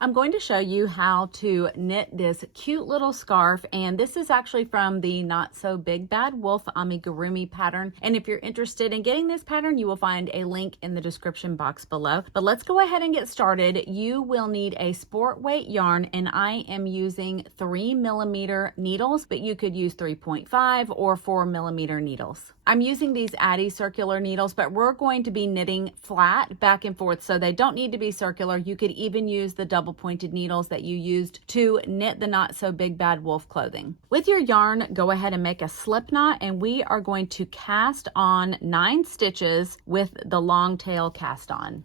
I'm going to show you how to knit this cute little scarf, and this is actually from the Not So Big Bad Wolf Amigurumi pattern. And if you're interested in getting this pattern, you will find a link in the description box below. But let's go ahead and get started. You will need a sport weight yarn, and I am using 3mm needles, but you could use 3.5 or 4mm needles. I'm using these Addy circular needles, but we're going to be knitting flat back and forth, so they don't need to be circular. You could even use the double pointed needles that you used to knit the Not So Big Bad Wolf clothing. With your yarn, go ahead and make a slip knot, and we are going to cast on 9 stitches with the long tail cast on.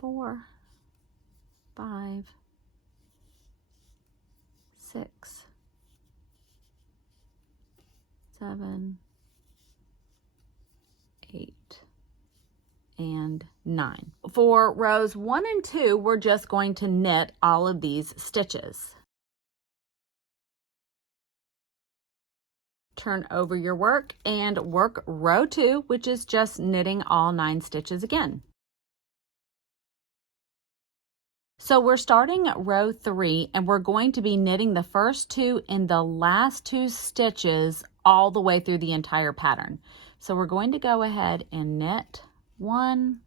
Four, 5, 6, 7, 8, and 9. For rows 1 and 2, we're just going to knit all of these stitches. Turn over your work and work row 2, which is just knitting all 9 stitches again. So we're starting at row 3, and we're going to be knitting the first 2 and the last 2 stitches all the way through the entire pattern. So we're going to go ahead and knit 1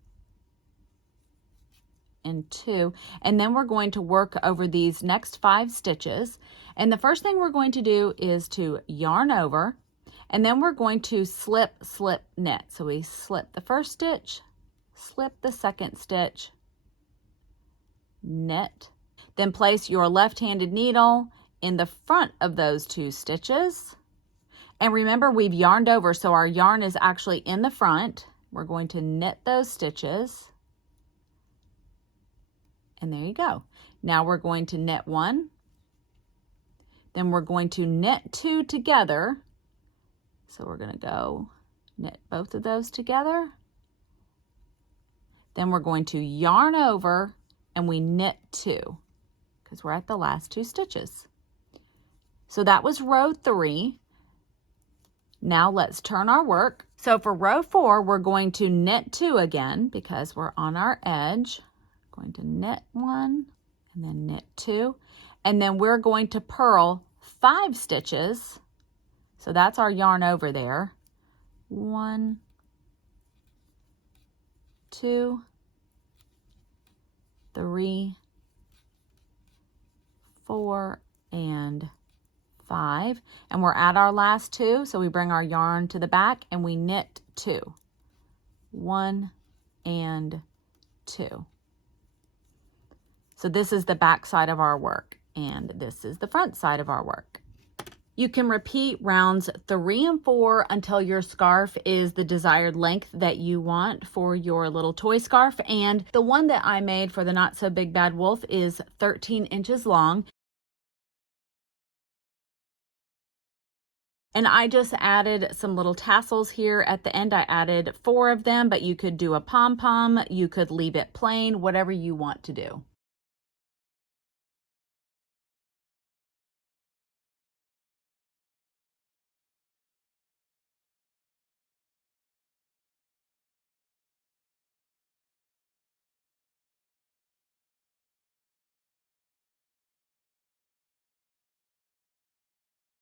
and 2, and then we're going to work over these next 5 stitches. And the first thing we're going to do is to yarn over, and then we're going to slip, slip, knit. So we slip the first stitch, slip the second stitch, knit, then place your left-handed needle in the front of those 2 stitches. And remember, we've yarned over, so our yarn is actually in the front. We're going to knit those stitches, and there you go. Now we're going to knit 1, then we're going to knit 2 together. So we're going to go knit both of those together, then we're going to yarn over, and we knit 2 because we're at the last 2 stitches. So that was row 3. Now let's turn our work. So for row 4, we're going to knit 2 again because we're on our edge. Going to knit 1 and then knit 2, and then we're going to purl 5 stitches. So that's our yarn over there. 1, 2, 3, 4, and 5, and we're at our last 2, so we bring our yarn to the back and we knit 2. 1 and 2. So this is the back side of our work, and this is the front side of our work. You can repeat rounds 3 and 4 until your scarf is the desired length that you want for your little toy scarf. And the one that I made for the Not So Big Bad Wolf is 13 inches long. And I just added some little tassels here at the end. I added 4 of them, but you could do a pom-pom, you could leave it plain, whatever you want to do.